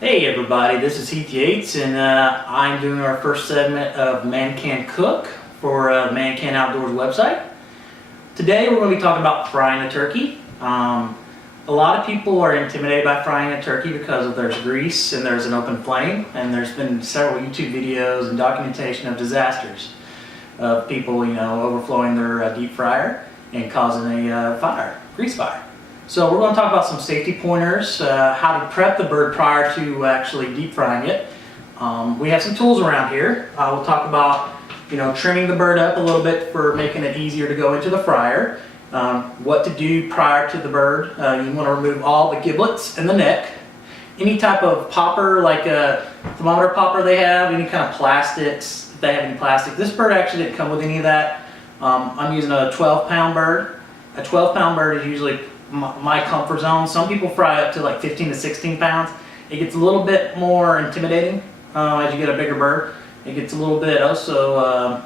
Hey everybody, this is Heath Yates, and I'm doing our first segment of Man Can Cook for Man Can Outdoors website. Today we're going to be talking about frying a turkey. A lot of people are intimidated by frying a turkey because there's grease and there's an open flame, and there's been several YouTube videos and documentation of disasters of people, overflowing their deep fryer and causing a grease fire. So we're going to talk about some safety pointers, how to prep the bird prior to actually deep frying it. We have some tools around here. We'll talk about, trimming the bird up a little bit for making it easier to go into the fryer. What to do prior to the bird. You want to remove all the giblets and the neck. Any type of popper, like a thermometer popper they have, any kind of plastics, if they have any plastic. This bird actually didn't come with any of that. I'm using a 12-pound bird. A 12-pound bird is usually my comfort zone. Some people fry up to like 15 to 16 pounds. It gets a little bit more intimidating as you get a bigger bird. It gets a little bit also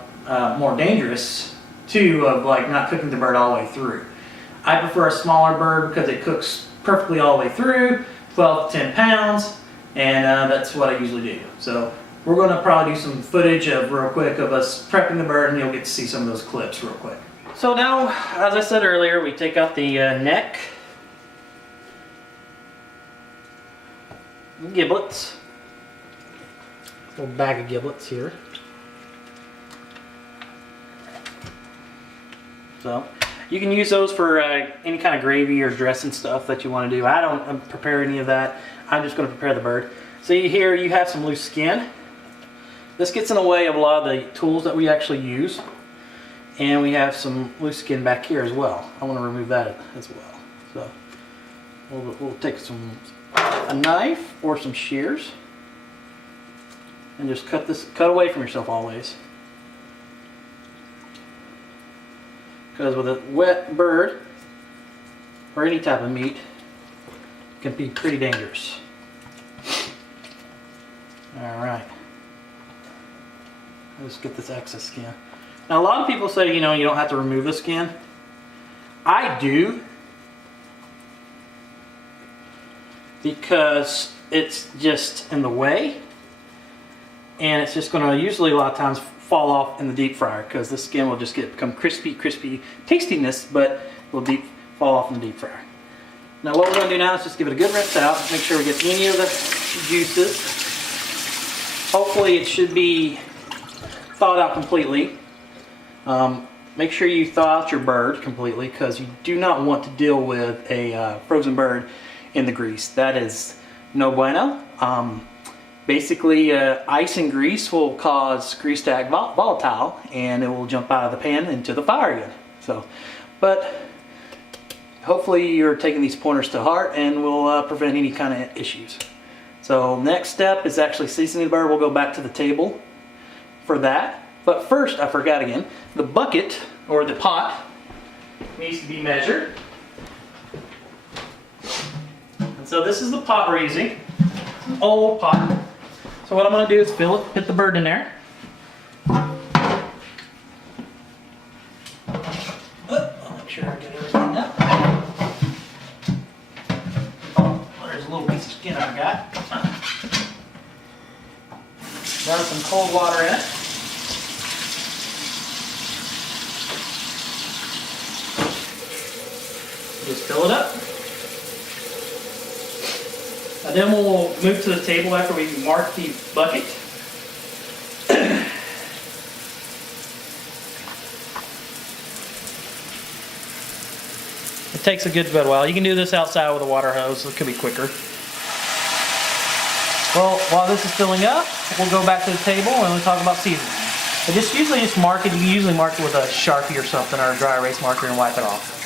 more dangerous too, of like not cooking the bird all the way through. I prefer a smaller bird because it cooks perfectly all the way through, 12 to 10 pounds, and that's what I usually do. So we're going to probably do some footage of real quick of us prepping the bird, and you'll get to see some of those clips real quick. So now, as I said earlier, we take out the neck, giblets, a little bag of giblets here. So you can use those for any kind of gravy or dressing stuff that you want to do. I don't prepare any of that. I'm just going to prepare the bird. So here you have some loose skin. This gets in the way of a lot of the tools that we actually use. And we have some loose skin back here as well. I want to remove that as well. So we'll take a knife or some shears and just cut away from yourself always. Because with a wet bird or any type of meat, it can be pretty dangerous. Alright. Let's get this excess skin. Now a lot of people say, you don't have to remove the skin. I do, because it's just in the way, and it's just going to usually a lot of times fall off in the deep fryer because the skin will just become crispy tastiness, but will fall off in the deep fryer. Now what we're going to do now is just give it a good rinse out, make sure we get any of the juices. Hopefully it should be thawed out completely. Make sure you thaw out your bird completely, because you do not want to deal with a frozen bird in the grease. That is no bueno. Basically, ice and grease will cause grease to act volatile, and it will jump out of the pan into the fire again. But hopefully you're taking these pointers to heart and will prevent any kind of issues. So next step is actually seasoning the bird. We'll go back to the table for that. But first, I forgot again, the bucket or the pot needs to be measured. And so this is the pot we're using. It's an old pot. So what I'm going to do is fill it, put the bird in there. I'll make sure I get everything up. Oh, there's a little piece of skin I got. Run some cold water in it. Just fill it up. And then we'll move to the table after we mark the bucket. It takes a good while. You can do this outside with a water hose, so it could be quicker. Well, while this is filling up, we'll go back to the table and we'll talk about seasoning. But usually just mark it. You can usually mark it with a Sharpie or something, or a dry erase marker, and wipe it off.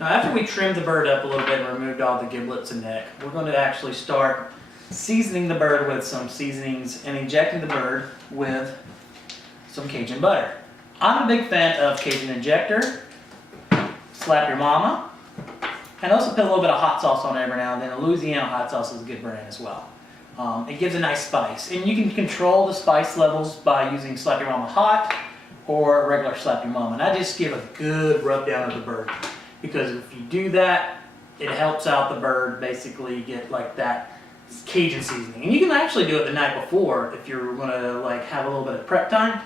Now after we trimmed the bird up a little bit and removed all the giblets and neck, we're going to actually start seasoning the bird with some seasonings and injecting the bird with some Cajun butter. I'm a big fan of Cajun injector, Slap Your Mama, and also put a little bit of hot sauce on it every now and then. A Louisiana hot sauce is a good brand as well. It gives a nice spice, and you can control the spice levels by using Slap Your Mama Hot or regular Slap Your Mama. And I just give a good rub down of the bird. Because if you do that, it helps out the bird basically get like that Cajun seasoning. And you can actually do it the night before if you're gonna like have a little bit of prep time.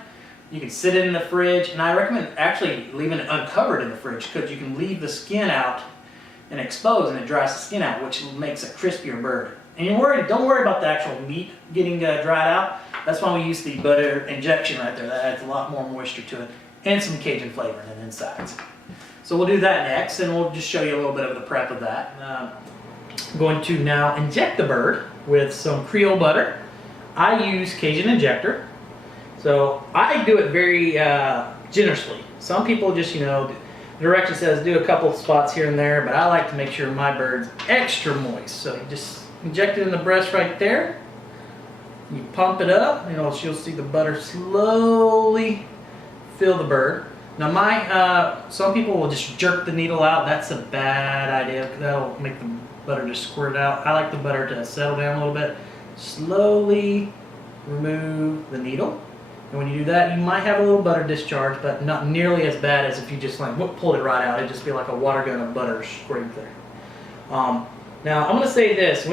You can sit it in the fridge, and I recommend actually leaving it uncovered in the fridge because you can leave the skin out and expose, and it dries the skin out, which makes a crispier bird. And don't worry about the actual meat getting dried out. That's why we use the butter injection right there. That adds a lot more moisture to it and some Cajun flavor in the insides. So we'll do that next, and we'll just show you a little bit of the prep of that. I'm going to now inject the bird with some Creole butter. I use Cajun injector. So I do it very generously. Some people just, the direction says do a couple of spots here and there, but I like to make sure my bird's extra moist. So you just inject it in the breast right there. You pump it up, you'll see the butter slowly fill the bird. Now some people will just jerk the needle out. That's a bad idea because that'll make the butter just squirt out. I like the butter to settle down a little bit. Slowly remove the needle. And when you do that, you might have a little butter discharge, but not nearly as bad as if you just pulled it right out. It'd just be like a water gun of butter squirting there. Now I'm going to say this: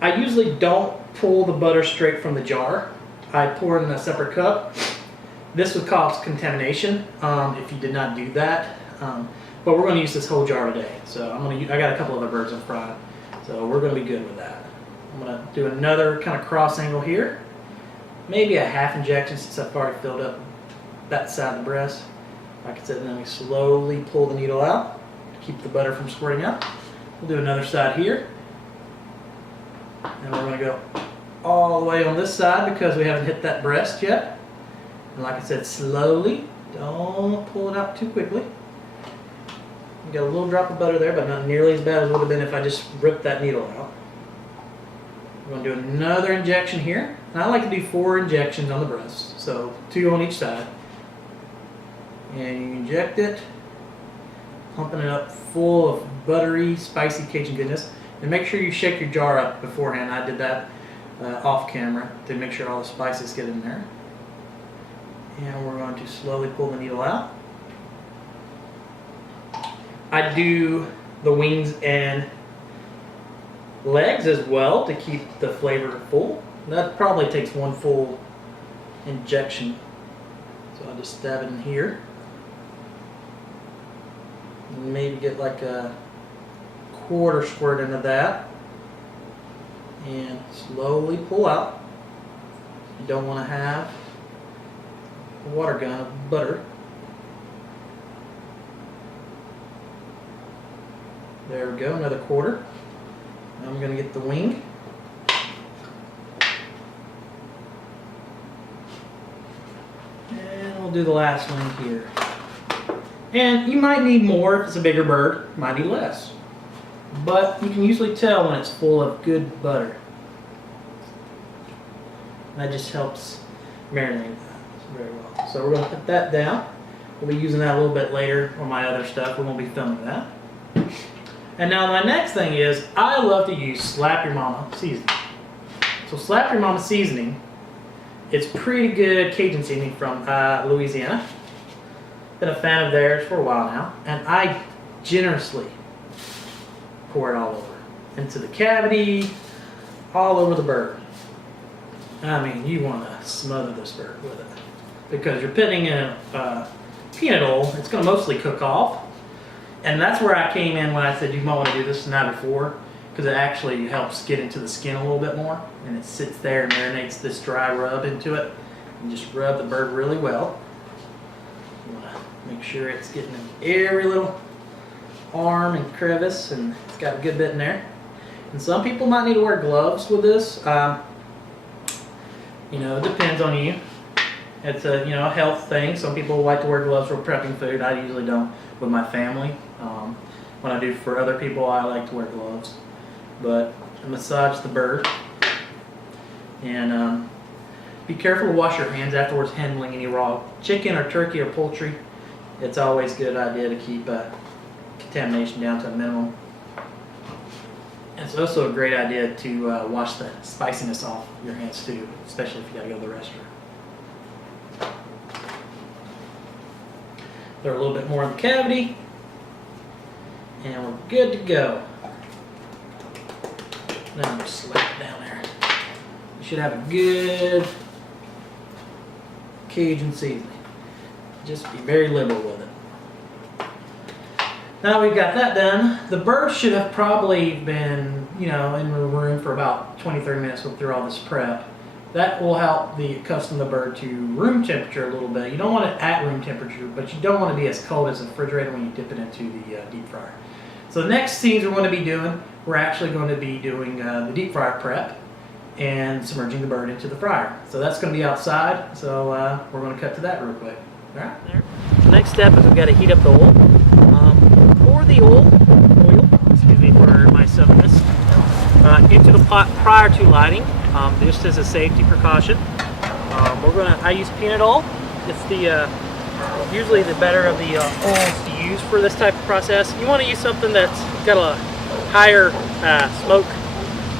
I usually don't pull the butter straight from the jar. I pour it in a separate cup. This would cause contamination if you did not do that. But we're going to use this whole jar today. So I got a couple other birds in front, so we're going to be good with that. I'm going to do another kind of cross angle here. Maybe a half injection since I've already filled up that side of the breast. Like I said, then we slowly pull the needle out to keep the butter from squirting out. We'll do another side here. And we're going to go all the way on this side because we haven't hit that breast yet. And like I said, slowly. Don't pull it out too quickly. You got a little drop of butter there, but not nearly as bad as it would have been if I just ripped that needle out. We're going to do another injection here. And I like to do 4 injections on the breast, so 2 on each side. And you inject it, pumping it up full of buttery, spicy Cajun goodness. And make sure you shake your jar up beforehand. I did that off camera to make sure all the spices get in there. And we're going to slowly pull the needle out. I do the wings and legs as well to keep the flavor full. That probably takes 1 full injection. So I'll just stab it in here. Maybe get like a quarter squirt into that. And slowly pull out. You don't want to have a water gun of butter. There we go, another quarter. Now I'm going to get the wing. And we'll do the last wing here. And you might need more if it's a bigger bird, might need less. But you can usually tell when it's full of good butter. That just helps marinate that very well. So we're going to put that down. We'll be using that a little bit later on my other stuff. We won't be filming that. And now my next thing is, I love to use Slap Your Mama seasoning. So Slap Your Mama seasoning, it's pretty good Cajun seasoning from Louisiana. Been a fan of theirs for a while now, and I generously pour it all over. Into the cavity, all over the bird. I mean, you want to smother this bird with it. Because you're putting in peanut oil, it's going to mostly cook off. And that's where I came in when I said you might want to do this the night before, because it actually helps get into the skin a little bit more, and it sits there and marinates this dry rub into it. And just rub the bird really well. You want to make sure it's getting in every little arm and crevice, and it's got a good bit in there. And some people might need to wear gloves with this. It depends on you. It's a health thing. Some people like to wear gloves for prepping food. I usually don't with my family. When I do for other people, I like to wear gloves. But I massage the bird. And be careful to wash your hands afterwards handling any raw chicken or turkey or poultry. It's always a good idea to keep contamination down to a minimum. And it's also a great idea to wash the spiciness off your hands too, especially if you gotta go to the restroom. Throw a little bit more in the cavity, and we're good to go. Now I'm just slap it down there. You should have a good Cajun seasoning. Just be very liberal with it. Now we've got that done, the bird should have probably been, in the room for about 20-30 minutes through all this prep. That will help accustom the bird to room temperature a little bit. You don't want it at room temperature, but you don't want to be as cold as the refrigerator when you dip it into the deep fryer. So the next scenes we're going to be doing, we're actually going to be doing the deep fryer prep and submerging the bird into the fryer. So that's going to be outside, so we're going to cut to that real quick. All right. There. The next step is we've got to heat up the oil. Pour the oil, excuse me for my suddenness, into the pot prior to lighting, just as a safety precaution. I use peanut oil. It's usually the better of the oils to use for this type of process. You want to use something that's got a higher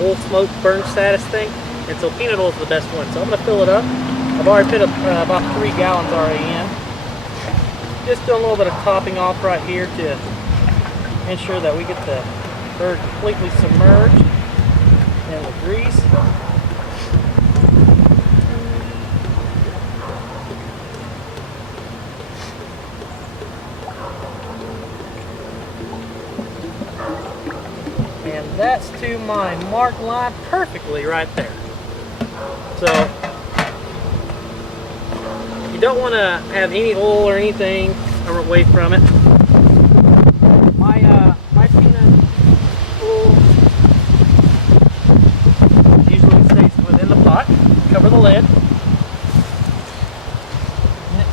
oil smoke burn status thing, and so peanut oil is the best one. So I'm going to fill it up. I've already put about 3 gallons already in. Just do a little bit of topping off right here to ensure that we get the bird completely submerged in the grease. And that's to my mark line perfectly right there. So you don't want to have any oil or anything away from it. My peanut oil usually stays within the pot. Cover the lid.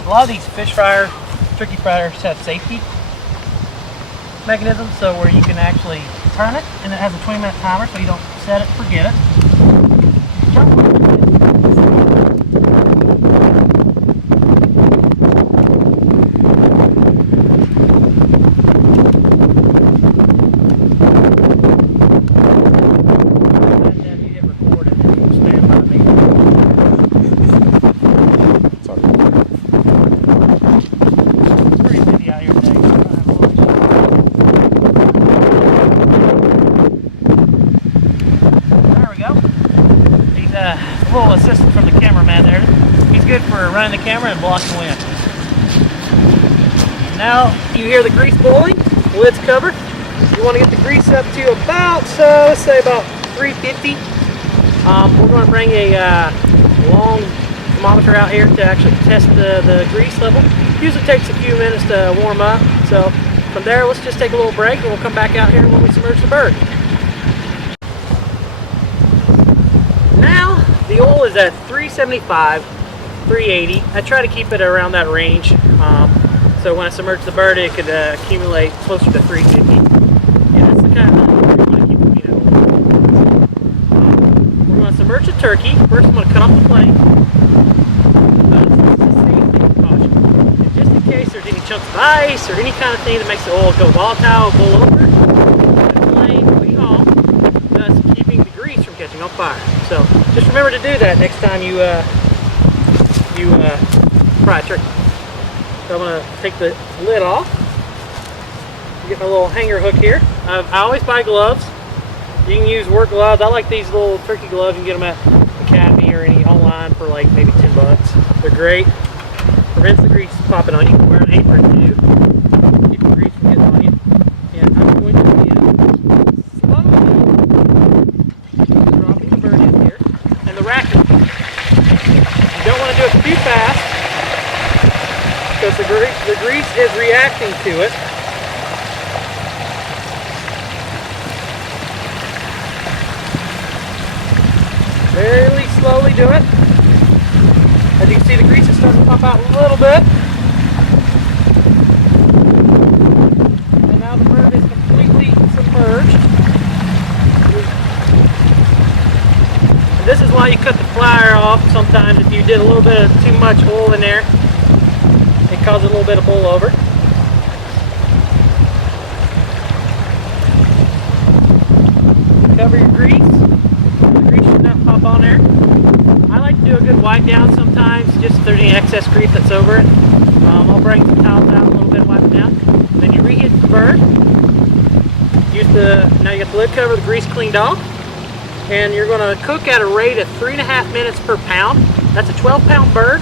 A lot of these turkey fryers have safety mechanisms, so where you can actually turn it, and it has a 20-minute timer, so you don't set it, forget it. Little assistant from the cameraman there. He's good for running the camera and blocking wind. Now you hear the grease boiling, the lid's covered. You want to get the grease up to about, let's say about 350. We're going to bring a long thermometer out here to actually test the grease level. Usually takes a few minutes to warm up. So from there, let's just take a little break and we'll come back out here when we submerge the bird. The oil is at 375, 380. I try to keep it around that range. So when I submerge the bird, it could accumulate closer to 350. Yeah, that's the kind of you want to keep the peanut oil. We're going to submerge the turkey. First, I'm going to cut off the flame. This is a safety precaution. And just in case there's any chunks of ice or any kind of thing that makes the oil go volatile or boil over, the flame will be off, thus keeping the grease from catching on fire. So just remember to do that next time you fry a turkey. So I'm going to take the lid off. Get my little hanger hook here. I always buy gloves. You can use work gloves. I like these little turkey gloves. You can get them at Academy or any online for like maybe $10. They're great. Prevents the grease popping on you. Wear an apron too. Keep the grease from getting on you. And I'm going to begin slowly dropping the bird in here. And the racket. You don't want to do it too fast because the grease is reacting to it. Very slowly do it. As you can see, the grease is starting to pop out a little bit. And now the bird is completely submerged. And this is why you cut the fryer off sometimes if you did a little bit of too much oil in there. It causes a little bit of boil over. Cover your grease. The grease should not pop on there. I like to do a good wipe down sometimes, just if there's any excess grease that's over it. I'll bring some towels out, a little bit, wipe it down. Then you reheat the bird. Now you got the lid cover, the grease cleaned off. and you're going to cook at a rate of 3.5 minutes per pound. That's a 12-pound bird.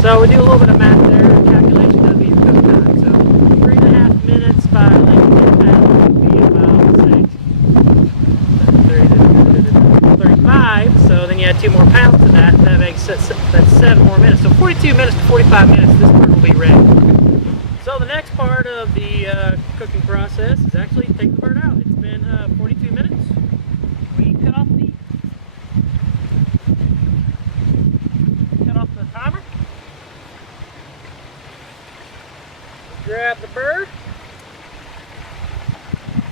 So we do a little bit of math there. Calculation does be your cook time. So 3.5 minutes by 10 pounds would be about, say, 35. So then you add 2 more pounds to that. That makes that's 7 more minutes. So 42 minutes to 45 minutes, this bird will be ready. So the next part of the cooking process is actually take the bird out. It's been 42 minutes. We cut off the timer. Grab the bird.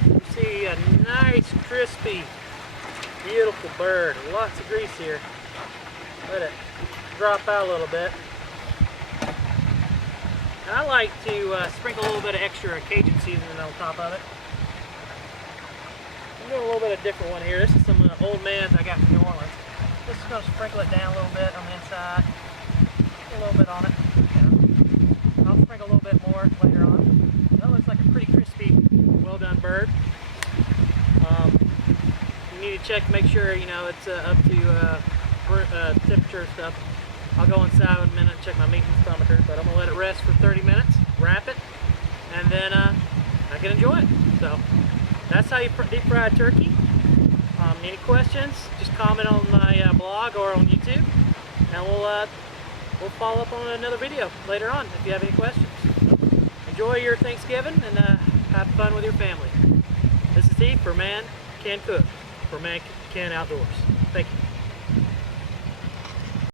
You see a nice, crispy, beautiful bird. Lots of grease here. Let it drop out a little bit. And I like to sprinkle a little bit of extra Cajun seasoning on top of it. I'm doing a little bit of a different one here. This is some Old Man's I got from New Orleans. Just going to sprinkle it down a little bit on the inside. A little bit on it. I'll sprinkle a little bit more later on. That looks like a pretty crispy, well done bird. You need to check to make sure it's up to temperature and stuff. I'll go inside in a minute and check my meat and thermometer, but I'm going to let it rest for 30 minutes, wrap it, and then I can enjoy it. So that's how you deep fry a turkey. Any questions, just comment on my blog or on YouTube, and we'll follow up on another video later on if you have any questions. Enjoy your Thanksgiving and have fun with your family. This is Steve for Man Can Cook, for Man Can Outdoors. Thank you.